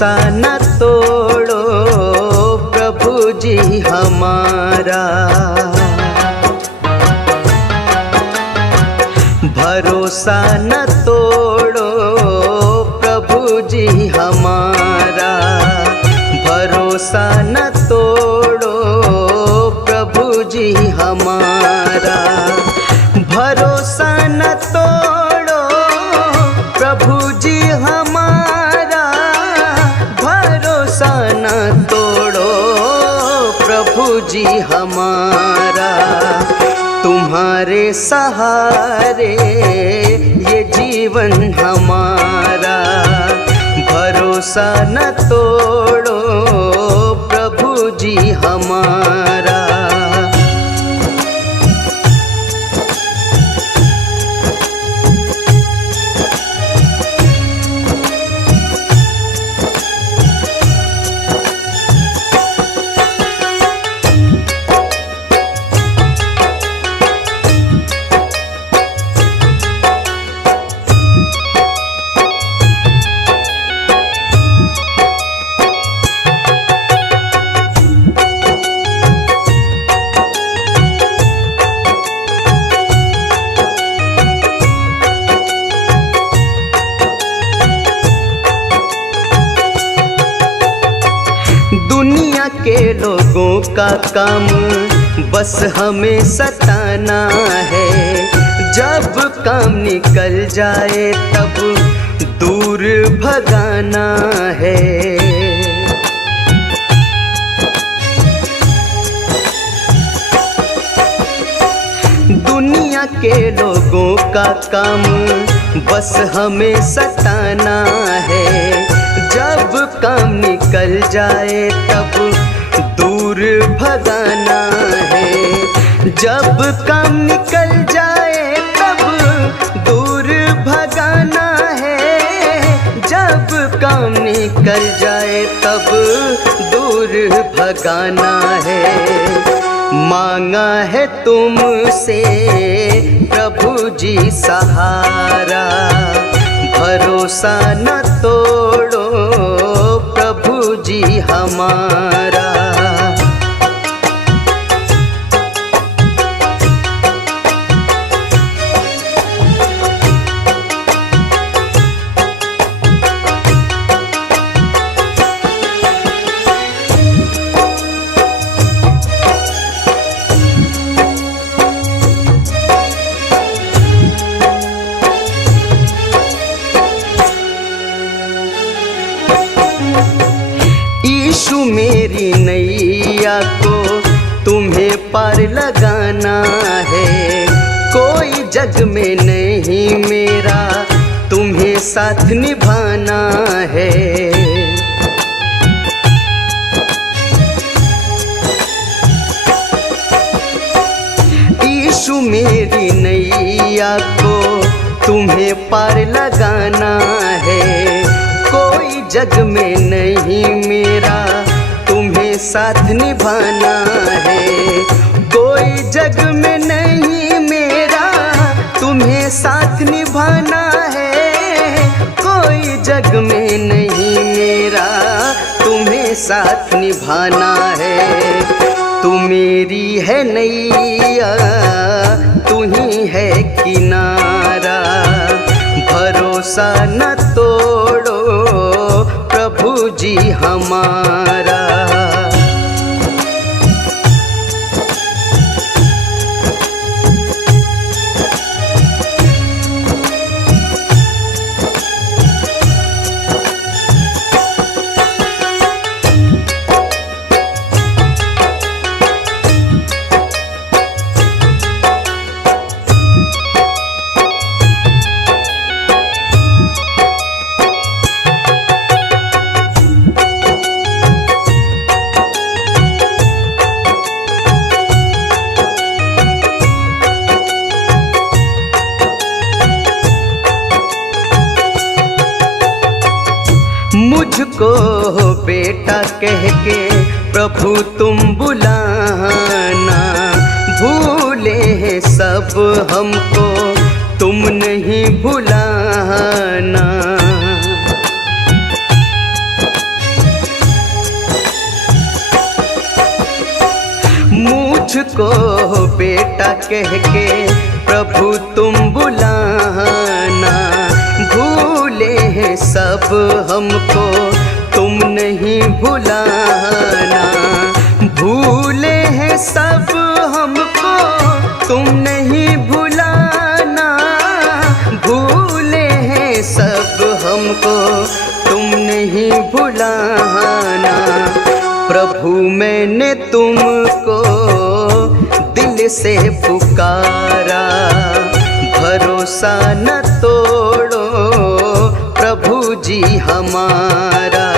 भरोसा न तोड़ो प्रभु जी हमारा, भरोसा न तोड़ो प्रभु जी हमारा, भरोसा न तोड़ो प्रभु जी हमारा, भरोसा न तोड़ो प्रभु जी हमारा, भरोसा न तोड़ो प्रभु जी हमारा। तुम्हारे सहारे ये जीवन हमारा, भरोसा न तोड़ो प्रभु जी हमारा। दुनिया के लोगों का काम बस हमें सताना है, जब काम निकल जाए तब दूर भगाना है। दुनिया के लोगों का काम बस हमें सताना है, जब काम निकल जाए तब दूर भगाना है, जब काम निकल जाए तब दूर भगाना है, जब काम निकल जाए तब दूर भगाना है। मांगा है तुमसे प्रभु जी सहारा, भरोसा न तोड़ो प्रभु जी हमारा। यीशु मेरी नैया को तुम्हें पार लगाना है, कोई जग में नहीं मेरा तुम्हें साथ निभाना है। यीशु मेरी नैया को तुम्हें पार लगाना है, कोई जग में नहीं मेरा तुम्हें साथ निभाना है, कोई जग में नहीं मेरा तुम्हें साथ निभाना है, कोई जग में नहीं मेरा तुम्हें साथ निभाना है। तू मेरी है नैया, तू ही है किनारा, भरोसा न तोड़ो प्रभु जी हमारा। मुझको बेटा कह के प्रभु तुम बुलाना, भूले हैं सब हमको तुम नहीं भुलाना। मुझको बेटा कह के प्रभु तुम बुलाना, भूले हैं सब हमको तुम नहीं भुलाना, भूले हैं सब हमको तुम नहीं भुलाना, भूले हैं सब हमको तुम नहीं भुलाना। प्रभु मैंने तुमको दिल से पुकारा, भरोसा न तोड़ो प्रभु जी हमारा,